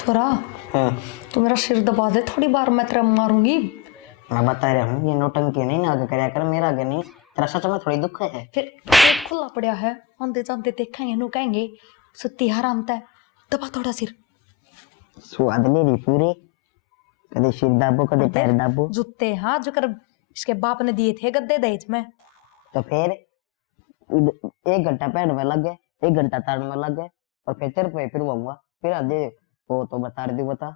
छोरा तू मेरा सिर दबा दे थोड़ी बार, मैं तेरा मारूंगी। मैं बता रहा हूँ ये नौटंकी नहीं ना आगे कराया कर, मेरा आगे नहीं। तेरा सच में थोड़ी दुख है। फिर पेट खुला पड़ा है, आंते जानते देखेंगे नु कहेंगे सत्ती हरामता है। दबा थोड़ा सिर। स्वाद ले रही पूरे, कदे सिर दाबो कदे पैर दाबो। जूते हाँ जो कर इसके बाप ने दिए थे गद्दे दहेज में। तो फिर 1 घंटा पैर में लग गए, 1 घंटा ताड़ में लग गए, और फिर तेरे पे फिर वहुआ फिर आधे वो तो बता रही बता।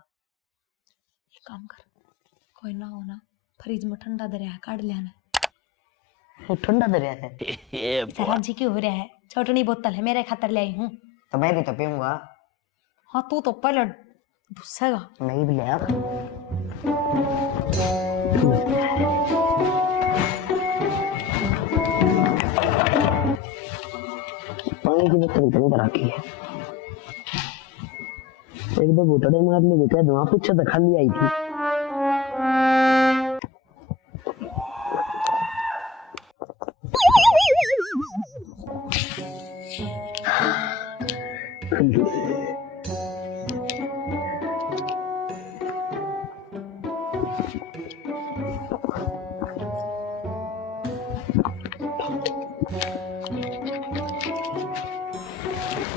एक काम कर, कोई ना हो ना फ्रिज में ठंडा दरिया है, काट लेना। ठंडा दरिया है सराज जी क्यों हो रहा है? छोटनी बोतल है, मेरे खातर ले आई हूँ। तो मैं भी तो पीऊंगा। हाँ तू तो पहले दूसरेगा। मैं भी ले आ। पानी की बोतल बंद रखी है। एक दो घुटने मारने को कह दो, पूछा तो खाली आई थी।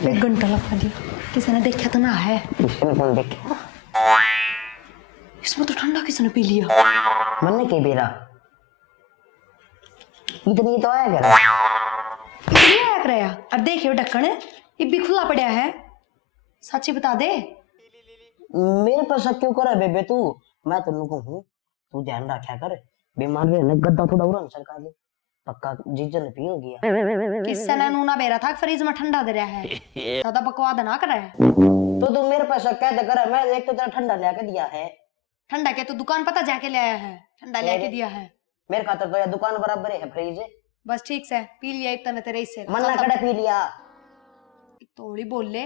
एक घंटा लगा दिया, किसी ने देखा तो ना है? इसने कौन देखा? इसमें तो ठंडा किसने पी लिया? मन्ने के बेरा इतनी तो आया कर। इतनी आया कराया? अब देखियो ढक्कन ये भी खुला पड़ा है, सच्ची बता दे। मेरे पर शक क्यों कर बेबे तू? मैं तेनू कहूं तू ध्यान रखा कर, बीमार रहे ना गद्दा थोड़ा उड़न सरकार ले पक्का जीजन पी हो गया। किससे ने नूना बेरा था फ्रिज में ठंडा दे रहा है, ज्यादा बकवाद ना करे। तो तू मेरे पर शक कैसे कर? मैं एक तो तेरा ठंडा लेके दिया है। ठंडा क्या? तो दुकान पता जाके ले आया है, ठंडा लेके दिया है। मेरे खातर तो ये दुकान बराबर है फ्रिज। बस ठीक से पी लिया एक तने तेरे इससे। मन्ना कड़े पी लिया। थोड़ी बोल ले,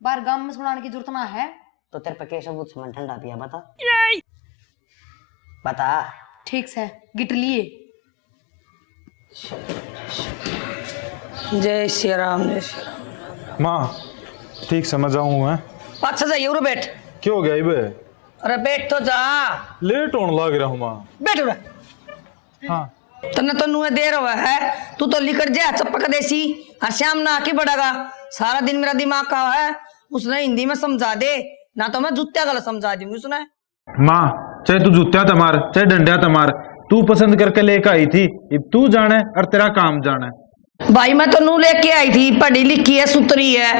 बार गांव में सुनाने की जरूरत ना है। तो तेरे पे के सबूत से ठंडा पिया बता बता। ठीक से गिट लिए। जय श्री राम, जय श्री राम। माँ ठीक समझ आऊँ मैं। अच्छा जाइए उरे बैठ। क्यों हो गया इबे? अरे बैठ तो जा, लेट होने लग रहा हूँ माँ। बैठ उरे। हाँ तन्ने तो नुए देर हुआ है, तू तो लिकट जा चपक देसी। हर शाम ना आके बढ़ेगा, सारा दिन मेरा दिमाग का है। उसने हिंदी में समझा दे, ना तो मैं जूत्या गलत समझा दूंगी उसने। माँ चाहे तू जूत्या तमार चाहे डंडिया तमार, तू पसंद करके लेकर आई थी, अब तू जाने और तेरा काम जाने। भाई मैं तो नू लेके आई थी, पढ़ी लिखी है, सुतरी है।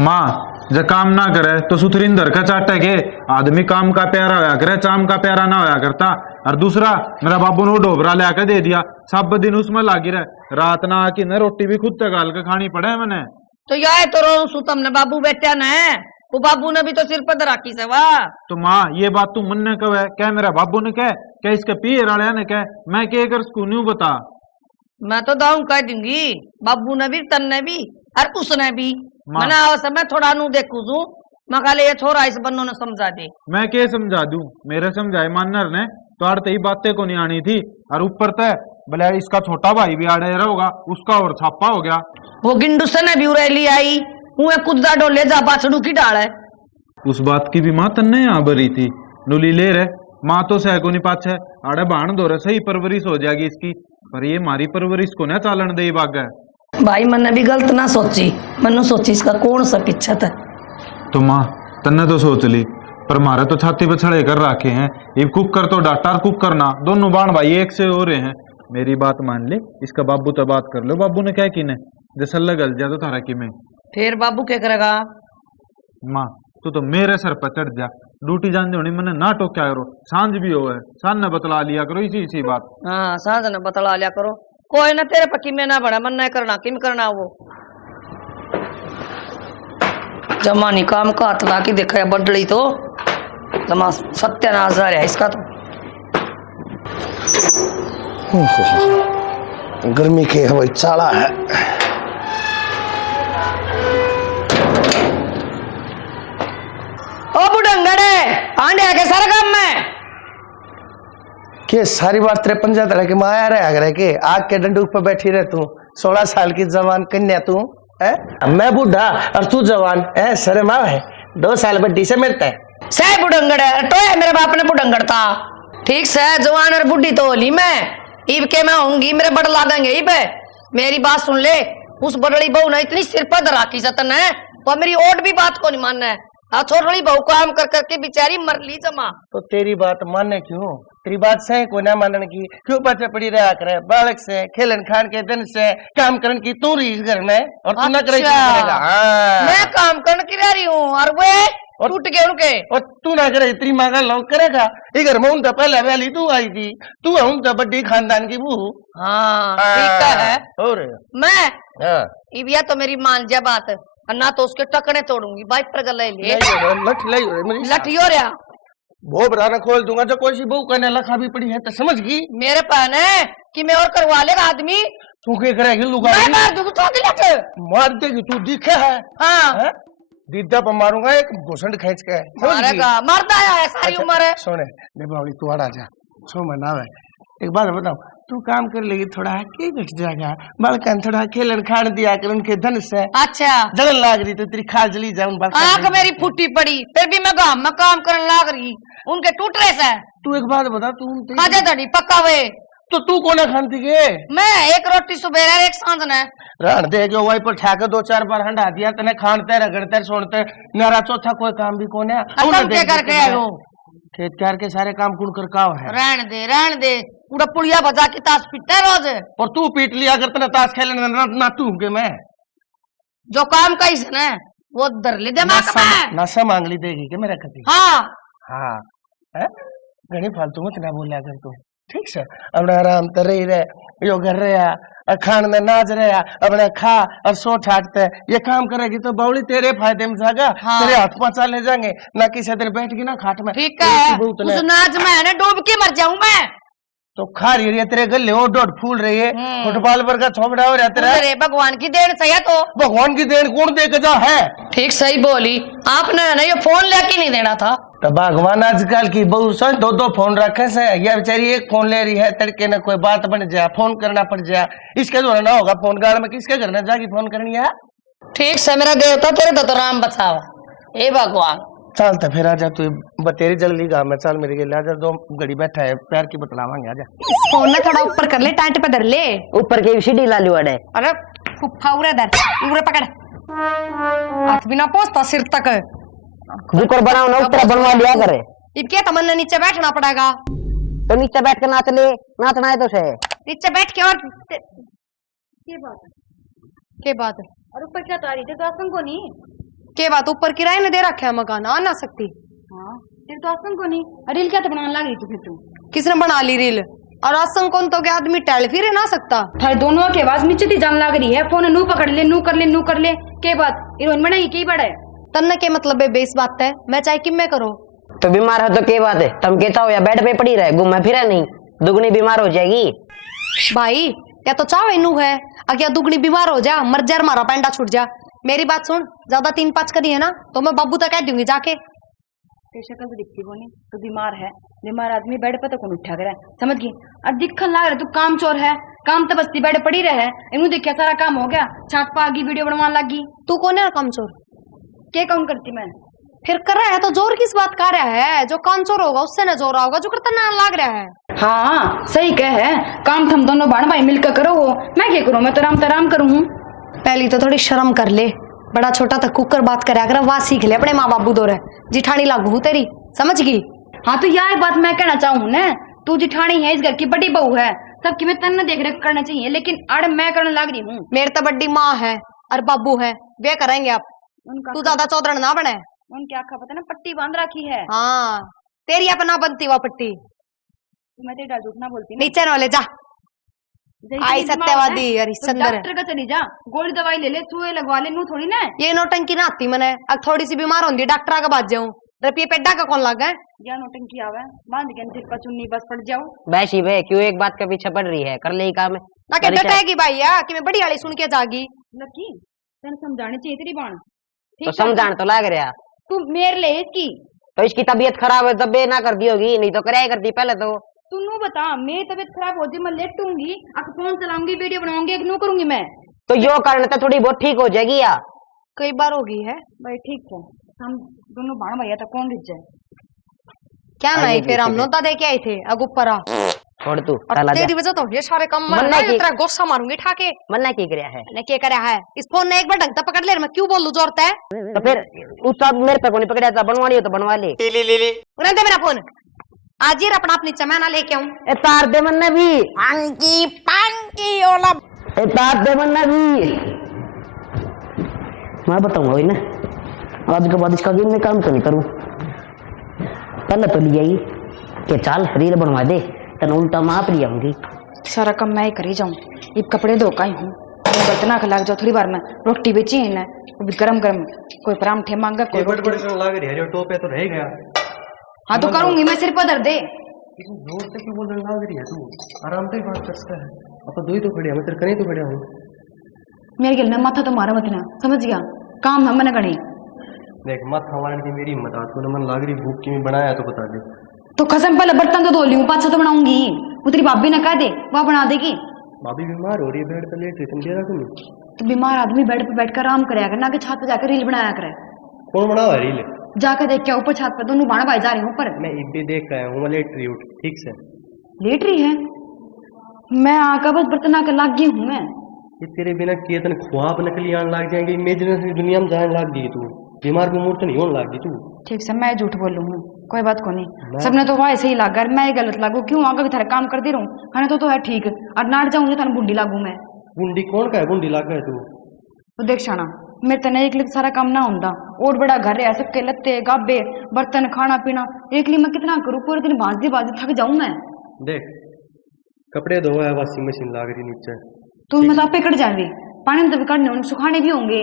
माँ जब काम ना करे तो सुथरिंदर का चाटे के आदमी काम का प्यारा होया करे, चाम का प्यारा ना होया करता। और दूसरा मेरा बाबू ने डोबरा लेकर दे दिया, सब दिन उसमें लागी रहे, रात ना आके न रोटी भी खुद तगाल के खानी पड़े मैंने। तो यार तो रो सुतम ने बाबू बैठा न, वो बाबू ने भी तो सिर पर राखी से वाह। तो माँ ये बात तू मन ने कहे क्या मेरा बाबू ने कह क्या इसके पी राड़िया ने कह, मैं क्या कर सकूं न्यू बता। मैं तो दाऊ कह दूंगी, बाबू ने भी तन्ने भी और उसने भी। मैंने आवश्यक मैं थोड़ा नू देखू तू, मैं कहा ये छोरा इस बन्नों ने समझा दे। मैं क्या समझा दूं, मेरे समझाए मानर ने तो आड़ते ही बातें को नहीं आनी थी। और ऊपर तय भले इसका छोटा भाई भी आड़े रहोगा, उसका और छापा हो गया। वो गिंडू से ने भी उड़ेली आई, मुँह कुदा डोले जा बाछड़ू की डाल है। उस बात की भी माँ तन्ने यहाँ भरी थी, नुली ले रहे माँ तो सह को नहीं पाछे आड़े बाण दो रहे, सही परवरिश हो जाएगी इसकी। पर ये मारी परवरिश को न चालन दे बाग है। भाई मैंने भी गलत ना सोची, मैंने सोची इसका कौन सा किच्छत है। तो माँ तन्ने तो सोच ली, पर मारे तो छाती पे छड़े कर रखे हैं। ये कुकर तो डाटा और कुकर ना, दोनों बाण भाई एक से हो रहे हैं। मेरी बात मान ले, इसका बाबू तो बात कर लो। बाबू ने क्या की ने जैसा लगल जा तो थारा की में फिर बाबू क्या करेगा? माँ तू तो मेरे सर पर चढ़ जा, ड्यूटी जान दे मैंने ना टोक्या करो, सांझ भी हो है सांझ ने बतला लिया करो इसी बात। हाँ सांझ ने बतला लिया करो, कोई ना तेरे पक्की में ना बड़ा मन नहीं करना, किम करना वो जमानी काम का हाथ ला के देखा है बदली तो जमा सत्यानाश है इसका तो। गर्मी के हवाई चाला है। ओ बुढ़ंगड़े आंडे आके सारा काम में के सारी बात तेरे पंजा तरह के माया रहे के आग के डंडूक पर बैठी रहे तू, 16 साल की जवान कन्या तू है, मैं बूढ़ा और तू जवान है। शर्म आवे 2 साल बड्डी से मिलता है। सह बुढ़ंगड़ है तो है मेरे बाप ने बुढ़ंगड़ था। ठीक से जवान और बुढ़ी तो होली मैं ईब के मैं होंगी मेरे बड़ लागेंगे ईब। मेरी बात सुन ले, उस बड़ड़ी बहू ने इतनी सिर पर राखी सतन है और मेरी और भी बात को नहीं मानना है। छोटी बहू काम कर करके बेचारी मर ली जमा। तो तेरी बात माने क्यों? तेरी बात सही को ना मानने की क्यों पीछे पड़ी रहा करे? बालक से खेलन खान के दिन से काम करने की तू रही घर में और तू ना करे करेगा। हाँ। मैं काम करने की रह रही हूँ और वे टूट गए उनके और तू ना करे तेरी माँ का लोग करेगा। इधर में उनका पहले वाली तू आई थी, तू है उनका बड्डी खानदान की बहू। हाँ ठीक है। और मैं हाँ इबिया तो मेरी मान जा बात और ना तो उसके टकने तोड़ूंगी बाइक पर गले ले लठियो रहा वो बराना खोल दूंगा जो कोई सी बहू कहने लखा भी पड़ी है तो समझ गई मेरे पान है कि मैं और करवा लेगा आदमी। तू क्या करेगी लुगा? मैं मार दूंगा तो लट मार देगी तू दिखे है? हाँ दीदा पर मारूंगा एक घुसंड खींच के। मारेगा मरता है सारी उम्र है। सोने दीपावली तू आ जा सो मना है। एक बात बताओ, तू काम कर लेगी थोड़ा के बैठ जाएगा बालकन थोड़ा खेलन खान दिया कर उनके धन से। अच्छा जलन लाग रही तो तेरी खाल जली जाए उन आंख मेरी फूटी पड़ी फिर भी मैं गांव में काम करने लाग रही उनके टूट रहे से। तू एक बात बता, तू आजा धड़ी पक्का वे तो तू कोना खानती के? मैं एक रोटी सुबह एक सांझ ने रहन दे जो वही पर ठाके 2-4 बार हंडा दिया तने खानते रगड़ते सोनते मेरा चौथा कोई काम भी कोने क्या करके आयो खेत कार के सारे काम कुल कर काव है। रहन दे पूरा पुड़िया बजा के ताश पीटते रोज और तू पीट लिया अगर तने ताश खेलने ना तू के मैं जो काम का ही ना वो दर ले दिमाग में नशा मांग ली देगी के मेरा कभी। हाँ हाँ घनी फालतू मत ना बोलिया कर तू ठीक से अपना आराम तर रही रहे यो घर रहा खान में नाच रहा अपने खा और सो ठाकते ये काम करेगी तो बावली तेरे फायदे में जाएगा। हाँ। तेरे हाथ पांच ले जाएंगे ना किसी दिन बैठ गई ना खाट में। ठीक है उस नाच में है ना डूब के मर जाऊं मैं तो खा रही है तेरे गले ओ डोट फूल रही है फुटबॉल पर का छोपड़ा हो रहता है। भगवान की देन सही है तो भगवान की देन कौन दे के जा है? ठीक सही बोली आपने ना ये फोन लेके नहीं देना था। तो भगवान आजकल की बहू सो 2-2 फोन रखे से ये बेचारी एक फोन ले रही है तड़के न कोई बात बन जाए फोन करना पड़ जाए इसके द्वारा ना होगा फोन गाड़ में किसके घर में जाके फोन करनी है? ठीक से मेरा देवता तेरे तो राम बचावा ए भगवान। चल तो फिर आजा तू बतेरी जल्दी गाँव में चल मेरे लिए आजा 2 घड़ी बैठा है प्यार की बतलावांगे आजा। फोन ना थोड़ा ऊपर कर ले टाइट पे धर ले ऊपर के सीढ़ी ला लियो अड़े। अरे फुफ्फा उरे धर उरे पकड़ हाथ बिना पहुंचता सिर तक जुकर बनाओ ना ऊपर बनवा लिया करे। इब क्या तमन्ना नीचे बैठना पड़ेगा तो नीचे बैठ के नाच ले नाचना है तो से नीचे बैठ के और के बात है और ऊपर क्या तारी थे आसन को नहीं के बात ऊपर किराए ने दे रखा है मकान आ ना सकती। हाँ तेरे तो आसन को नहीं रील क्या तो बनाने लग रही तू फिर तू किसने बना ली रील और आसन कौन तो क्या आदमी टैल फिर ना सकता थारे दोनों के आवाज नीचे थी जान लग रही है फोन नू पकड़ ले नू कर ले के बात हीरोइन बनाई की बड़ा है तन्ने के मतलब है बेस बात है मैं चाहे कि मैं करो तो बीमार है तो क्या बात है? तुम कहता हो या बेड पे पड़ी रहे घूमे फिरे नहीं दुगनी बीमार हो जाएगी भाई या तो चाहो इनू है अगर दुगनी बीमार हो जा मर जा मारा पैंडा छूट जा। मेरी बात सुन ज्यादा 3-5 करी है ना तो मैं बाबू तक कह दूंगी जाके तेरी शक्ल तो दिखती को नहीं तो बीमार आदमी बेड पे तो कौन उठा करे समझ गई और दिखन लग रहा तू काम चोर है काम तो बस्ती बेड पड़ी रहे इनू देखिया सारा काम हो गया छात पा गई वीडियो बनवाने लगी तू कौन है काम चोर क्या काम करती मैं फिर कर रहा है तो जोर किस बात कर रहा है? जो काम चोर होगा उससे ना जोर होगा जो करता ना लग रहा है। हाँ सही कह है काम थम दोनों बहन भाई मिलकर करो हो मैं क्या करूँ मैं तो राम करूँ हूँ। पहली तो थोड़ी शर्म कर ले बड़ा छोटा तक कुकर बात करे अगर वाह सीख ले अपने माँ बाबू दो जिठानी लागू तेरी समझ गई। हाँ तो यह बात मैं कहना चाहूँ ना तू जिठानी है इस घर की बड़ी बहू है सबकी मैं तन्ने देख रेख करना चाहिए लेकिन अड़ मैं करने लग रही हूँ। मेरे तो बड़ी माँ है और बाबू है वे करेंगे आप तू ज्यादा चौधरण ना बने उनकी आँखा पता ना पट्टी बांध रखी है। हाँ तेरी अपना बनती हुआ पट्टी मैं तेरा झूठ ना बोलती नीचे न ले जा आई सत्यवादी हरिश्चंद्र डॉक्टर का चली जा गोली दवाई ले ले सुई लगवा ले नू थोड़ी ना ये नौटंकी ना आती मैंने अब थोड़ी सी बीमार होती डॉक्टर का बात जाऊँ रुपये पेड्डा का कौन लगा या नौटंकी आवे बांध के सिर पर चुन्नी बस पड़ जाओ वैसी वे क्यों एक बात के पीछे पड़ रही है कर ले काम ना क्या डटेगी भाई या कि मैं बड़ी वाली सुन के जागी लकी तेन समझानी चाहिए तेरी बाण तो समझाने तो लग रहा तू मेरे ले इसकी तो इसकी तबीयत खराब है तब ना कर दी होगी नहीं तो कराया करती पहले तो तू नू बता मेरी तबीयत खराब होती मैं लेटूंगी फोन चलाऊंगी वीडियो बनाऊंगी इग्नोर करूंगी मैं तो यो कारण तो थोड़ी बहुत ठीक हो जाएगी या कई बार होगी है भाई ठीक है हम दोनों बाण भैया तो कौन रिझ जाए। क्या नहीं फिर हम नोता दे के आए थे अब ऊपर आ छोड़ तू और कल आ जा। तेरी वजह तो ये सारे काम मन्ना मैं की- तेरा गुस्सा मारूंगी ठाके मन्ना की करया है ने क्या करा है इस फोन ने एक बार ढंग से पकड़ ले मैं क्यों बोलूं जोरते है तो फिर उस सब मेरे पे को नहीं पकड़ा था, बनवा लियो तो बनवा ले। उन्हें दे मेरा फोन आज ही अपना नीचे मैं ना लेके आऊं ए तार दे मन्ना भी पांकी ओला ए तार दे मन्ना भी मैं बताऊंगा वही ना आज के बाद इसका भी मैं काम तो नहीं करूं। पहले तो लिया ही कि चाल रील बनवा दे तन उल्टा माप लिया आऊंगी। सारा काम मैं ही करी जाऊं। ये कपड़े धो का ही हूँ बर्तना लग जाओ थोड़ी बार में रोटी बेची है ना वो भी गरम गरम कोई परांठे मांगा कोई रोटी। लग रही है टोपे तो रह गया। हाँ तो करूंगी मैं सिर पर दर्द दे। जोर से क्यों बोलने लग रही है तू? आराम से बात करता है। अब तो दो ही तो खड़े हैं, मैं तेरे कहीं तो खड़े हूँ। मेरे गिल ना माथा तो मारा मत ना समझ गया काम है मैंने गणी। देख मत हमारे की मेरी मत तूने मन लाग रही भूख की मैं बनाया तो बता दे। तो कसम पहले बर्तन तो धो ली हूँ पाछा तो बनाऊंगी वो तेरी भाभी ने कह दे वह बना देगी। भाभी बीमार हो रही है बेड पे लेट रही तुम दे रहा तुम। तो बीमार आदमी बेड पे बैठकर आराम कराया कर ना कि छत पे जाकर रील बनाया करे। कौन बना रही ले? जाकर देख के ऊपर छत पे दोनों बाण भाई जा रहे हैं ऊपर। मैं इब भी देख आया हूँ, मैं लेट रही उठ ठीक से। लेट रही है मैं आकर बस बर्तन आकर लाग गई हूँ मैं। ये तेरे बिना किए तन ख्वाब नकली आने लग जाएंगे, इमेजिनरी दुनिया में जाने लग गई तू। बीमार बीमार तो नहीं होने लग गई तू। ठीक से मैं झूठ बोल लूंगी कोई बात को नहीं सबने तो वहाँ ऐसे ही लागा मैं ही गलत लागू क्यों आगे भी थारे काम करती रहूं खाने तो है ठीक और नाट जाऊंगी थाने बुढ़ी लागू मैं। गुंडी कौन का है? गुंडी लग गए तू। तो देख शाना मेरे तने एक लिख सारा काम ना होता और बड़ा घर है सबके लत्ते गाबे बर्तन खाना पीना एक मैं कितना करूँ पूरे दिन बाजी थक जाऊं मैं। देख कपड़े धोया है वॉशिंग मशीन लग रही नीचे। तू मैं तो आपे कट जाएंगे पानी में तो भी कटने होंगे सुखाने भी होंगे।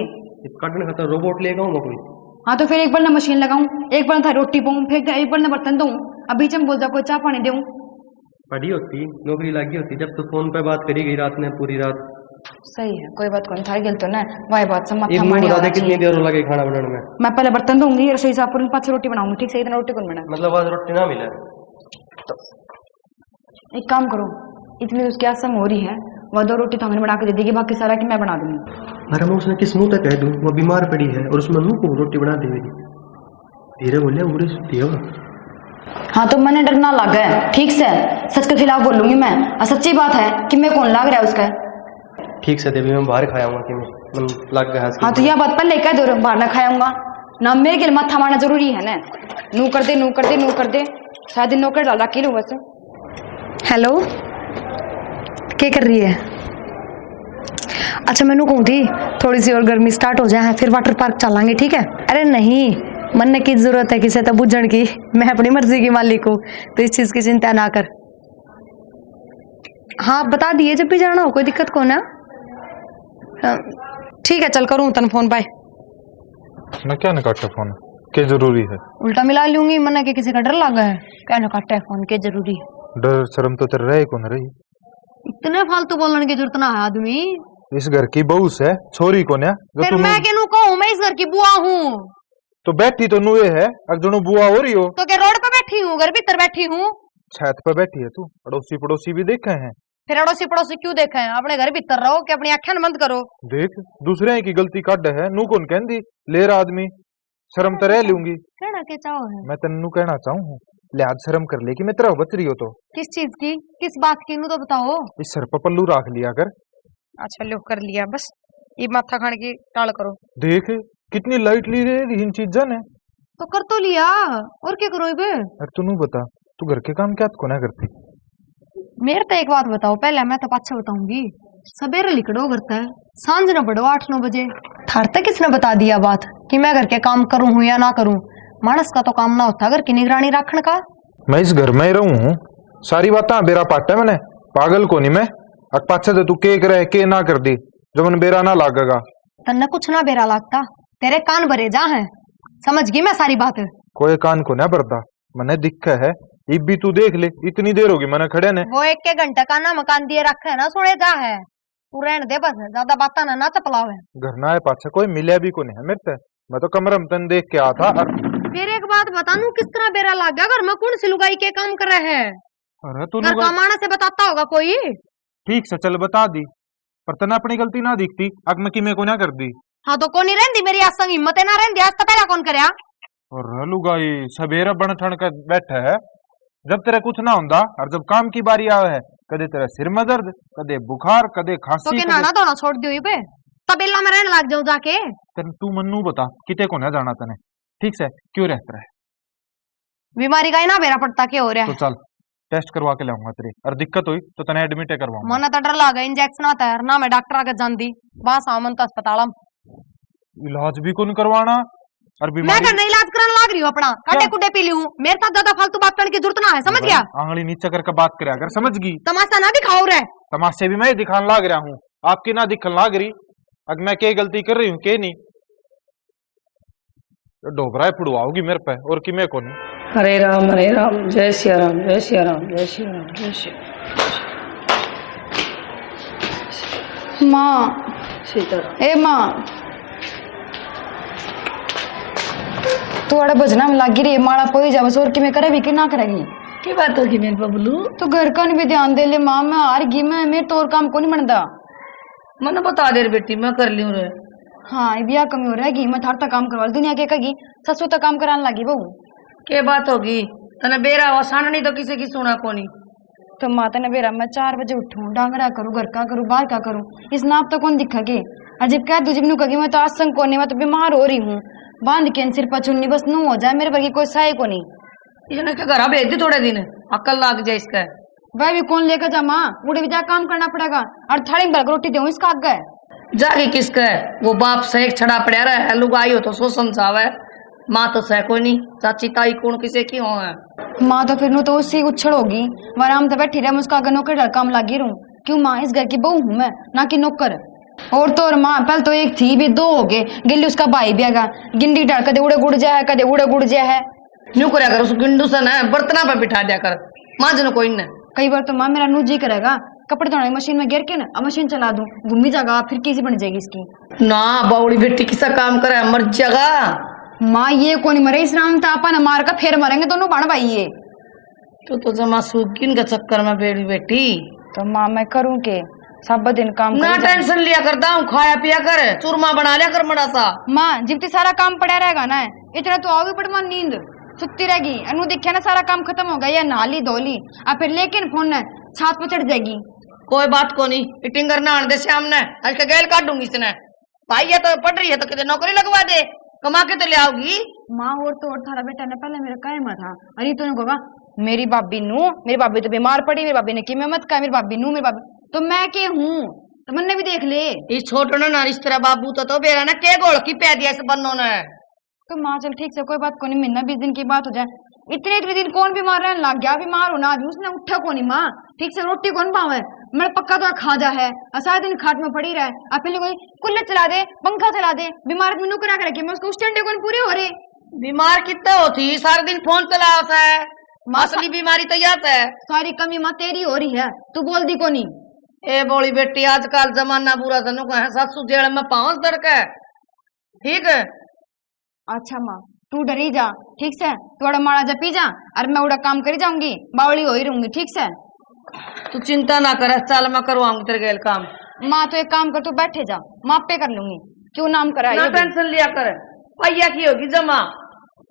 कटने खाता रोबोट लेगा हूँ कोई। हाँ तो फिर एक बार ना मशीन लगाऊं एक बार था रोटी पाऊं फिर एक बार ना बर्तन दूं अब बीच में बोल जा कोई चाय पानी दूं। पढ़ी होती नौकरी लगी होती जब तो फोन पे बात करी गई रात में पूरी रात। सही है कोई बात को नहीं था गिल तो ना वही बात सब एक माथा मुंह मारी बता दे आना कितनी चाहिए। देर लगे खाना बनाने में? मैं पहले बर्तन दूंगी रसोई साफ करूंगी पाँच रोटी बनाऊंगी ठीक से इतना रोटी कौन बना। मतलब आज रोटी ना मिले तो एक काम करो इतनी उसकी आसम हो रही है वह दो रोटी तो हमें बना के दे देगी बाकी सारा कि मैं बना दूंगी। अरे मैं उसने किस मुंह तक कह दूं वो बीमार पड़ी है और उसमें मुंह को रोटी बना दे मेरी। धीरे बोले उड़ी सुती है वो। हाँ तो मैंने डरना लग गया ठीक से सच के खिलाफ बोलूंगी मैं और सच्ची बात है कि मैं कौन लग रहा है उसका। ठीक से देवी मैं बाहर खाया हूँ कि मैं लग गया। हाँ तो यह बात पहले कह दो बाहर ना खाऊंगा ना मेरे के लिए माथा मारना जरूरी है ना नू कर दे नू कर दे नू कर दे शायद नौकर डाल रखी लूँ बस। हेलो क्या कर रही है? अच्छा मैनू कहूँ थी थोड़ी सी और गर्मी स्टार्ट हो जाए फिर वाटर पार्क चलांगे ठीक है। अरे नहीं मन की जरूरत है किसी तब बुझण की मैं अपनी मर्जी की मालिक हूँ तो इस चीज की चिंता ना कर। हाँ बता दिए जब भी जाना हो कोई दिक्कत को ना। हाँ, ठीक है चल करूँ तन फोन बाय। मैं क्या न काटा फोन के जरूरी है? उल्टा मिला लूंगी मन के किसी का डर लगा है क्या न काटा है फोन के जरूरी है। डर शर्म तो तेरे रहे कौन रही? इतने फालतू बोलने की जरूरत ना है आदमी। इस घर की बहू से छोरी को ना फिर मैं केनू कहूँ मैं इस घर की बुआ हूँ तो बैठी तो नुए है अगजनो बुआ हो रही हो तो क्या रोड पे बैठी हूँ घर भीतर बैठी हूँ। छत पे बैठी है तू अड़ोसी पड़ोसी भी देखे हैं। फिर अड़ोसी पड़ोसी क्यों देखे हैं अपने घर भीतर रहो कि अपनी आंखें बंद करो। देख दूसरे की गलती काट है नू कौन कहती ले रहा आदमी शर्म तो रह लूंगी। कहना के चाहो है मैं तेनू कहना चाहूँ लिहाज शर्म कर ले कि मैं तेरा बच रही हो तो किस चीज की किस बात की नू तो बताओ। इस सर पर पल्लू रख लिया कर। अच्छा लो कर लिया बस ये माथा खाने की टाल करो। देख कितनी लाइट ली रही इन चीजों ने तो कर तो लिया और क्या करो इबे। अरे तू नू बता तू घर के काम क्या को ना करती? मेरे तो एक बात बताओ पहले मैं तो पाछे बताऊंगी सवेरे लिकड़ो करता है सांझ न बढ़ो 8-9 बजे थार तक किसने बता दिया बात कि मैं घर के काम करूं हूं या ना करूं। मानस का तो काम ना होता घर की निगरानी रखने का। मैं इस घर में ही रहूं हूँ सारी बातें बेरा पाटा है मैंने पागल को नहीं मैं अक पाछे तो तू के करे के ना कर दी जो मन बेरा ना लागेगा। तन्ने कुछ ना बेरा लागता तेरे कान भरे जा हैं समझ गई मैं सारी बात। कोई कान को ना भरता मैंने दिखा है इब भी तू देख ले इतनी देर होगी मैंने खड़े ने वो 1 घंटे का ना मकान दिए रखे है ना सुने जा है तू रहने दे बस ज्यादा बात ना तपलाव है। घर ना आए पाछे कोई मिले भी को नहीं है मेरे से मैं तो कमरे में तन देख के आ था और फिर एक बात बता नू किस तरह बेरा लाग गया घर में कौन सी लुगाई के काम कर रहे हैं। अरे तू घर कमाना से बताता होगा कोई। ठीक से चल बता दी पर तना अपनी गलती ना दिखती अग मैं कि मैं को ना कर दी। हाँ तो कौन नहीं रहती मेरी आज संग हिम्मत है ना रहती आज तो पहला कौन करया और लुगाई सवेरे बन ठन कर बैठा है, जब तेरे कुछ ना होंदा और जब काम की बारी आवे है, कदे तेरा सिर में दर्द, कदे बुखार, कदे तो खांसी, के नाना धोना छोड़ दियो पे तबेला में रहने लग जाओ जाके। तू मन्नू बता किते को ना जाना तने, ठीक से क्यों रहता है? बीमारी का ही ना बेरा पड़ता क्या हो रहा तो है। चल टेस्ट करवा के लाऊंगा तेरे, और दिक्कत हुई तो तने एडमिट करवाऊंगा। मना तो डर लगा इंजेक्शन आता है ना, मैं डॉक्टर आगे जानती बस आमन तो अस्पताल इलाज भी कौन करवाना और मैं बीमारी करने इलाज कराने लग रही हूँ अपना, काटे कुटे पी ली हूँ, मेरे साथ ज्यादा फालतू बात करने की जरूरत ना है, समझ गया? आंगली नीचे करके बात करे अगर, समझ गई? तमाशा ना दिखाओ रे। तमाशे भी मैं दिखाने लाग रहा हूँ, आपकी ना दिखने लाग रही। अगर मैं क्या गलती कर रही हूँ के नहीं, डोबरा फुड़वाओगी मेरे पे और कि मैं कौन? हरे राम जय सिया राम जय सिया राम जय सिया राम जय सिया माँ सीताराम। ए माँ तू अड़े भजना में लगी रही माड़ा पोई जा बस, और कि मैं करेगी कि ना करेगी? की बात होगी मेरे बबलू? तो घर का भी ध्यान दे ले माँ, मैं हार गई, मैं मेरे तो और काम को नहीं बनता। मैंने बता दे रे बेटी, मैं कर लियो रे। हाँ ये बिया कमी हो रहेगी, मैं थार तक काम करवा दुनिया के कगी ससुर तक काम कराने लगी बहू। के बात होगी तने बेरा हुआ साननी तो किसी की सुना कोनी। तो माता ने बेरा मैं 4 बजे उठूं, डांगरा करूँ, घर का करूँ, बाहर का करूँ, इस नाप तो कौन दिखा के? अजीब क्या तुझे नू कगी मैं तो आज संग कोनी, मैं तो बीमार हो रही हूँ, बांध के सिर पर चुन्नी बस नू हो जाए, मेरे वर्गी कोई सहाय को नहीं। इसने के घर भेज दी थोड़े दिन, अकल लाग जाए इसका। वह भी कौन लेकर जा माँ, उड़े भी जा काम करना पड़ेगा, और थाली में भर के रोटी दूँ इसका आग गए। जागी किसका है? वो बाप से एक छड़ा पड़ा रहा है, लुगाई हो तो सो समझावे, माँ तो सह कोई नहीं, चाची ताई कौन किसे की हो है। माँ तो फिर नू तो उससे उछड़ होगी, आराम से बैठी रहे, मैं उसका नौकर डर काम लगी रहूं। क्यों माँ, इस घर की बहू हूँ मैं, ना कि नौकर। और तो और माँ पहले तो एक थी भी 2 हो गए, गिल्ली उसका भाई भी आगा, गिंडी डाल कदे उड़े गुड़ जाए, कदे उड़े गुड़ जाए है। न्यू करया कर, उस गिंडू से ना बर्तना पे बिठा दिया कर, माँ जनो कोई न। कई बार तो माँ मेरा नू जी करेगा कपड़े धोने की मशीन में गिर के ना अब मशीन चला दूं, घूमी जाएगा, फिर कैसी बन जाएगी इसकी। ना बावड़ी बेटी किसा काम करे, मर जाएगा। माँ ये कौन मरे, इस राम तापा न मार का फिर मरेंगे दोनों बाण भाई ये। तो जमा सूखिन के चक्कर में बेड़ी बेटी। तो माँ मैं करूँ के, सब दिन काम ना टेंशन लिया करता हूँ, खाया पिया कर, चूरमा बना लिया कर बड़ा सा। माँ जितनी सारा काम पड़ा रहेगा ना, इतना तो आओगी बड़ी माँ नींद सुती रहेगी, अनु देखिया ना सारा काम खत्म हो गया, या नाली धोली और फिर लेकिन फोन न छात पर चढ़ जाएगी। कोई बात को नहीं, मीटिंग करना आने दे श्याम ने, आज का गैल काट दूंगी इसने। भाई ये तो पढ़ रही है तो कितने नौकरी लगवा दे, कमा के तो ले आओगी। माँ और तो और थारा बेटा ने पहले मेरा कहमा था, अरे तो होगा मेरी भाभी नू, मेरी भाभी तो बीमार पड़ी, मेरी भाभी ने की मैं मत कहा, मेरी भाभी नू, मेरी भाभी तो मैं के हूँ, तो मैंने भी देख ले। इस छोटो ना रिश्तेदार बाबू तो बेरा ना के गोल की पै दिया इस बन्नों ने। तो माँ चल ठीक से कोई बात को नहीं, महीना 20 दिन की बात हो जाए, इतने दिन कौन बीमार रहने लग गया, बीमार होना आदमी उसने उठा को नहीं माँ, ठीक से रोटी कौन पावे, मैं पक्का तो खा जा है, सारा दिन खाट में पड़ी रहे, अब पहले कोई कूलर चला दे, पंखा चला दे, बीमार आदमी नू करा के मैं उसको उस चंडे कौन पूरे हो रहे। बीमार कितना होती, सारा दिन फोन चला है, असली बीमारी तो याद है। सारी कमी माँ तेरी हो रही है, तू बोल दी को नहीं। ए बोली बेटी आजकल जमाना बुरा सनु का सासू जेल में 5 दड़का, ठीक है? अच्छा माँ तू डरी जा, ठीक से तू माड़ा जा पी जा, और मैं उड़ा काम करी जाऊंगी, बावली हो ही रहूंगी, ठीक से? तू चिंता ना कर, चल मैं करवाऊंगी तेरे गैल काम। माँ तो एक काम कर, तू बैठे जा, माँ पे कर लूंगी, क्यों नाम करा ना टेंशन लिया कर, पैया की होगी जमा।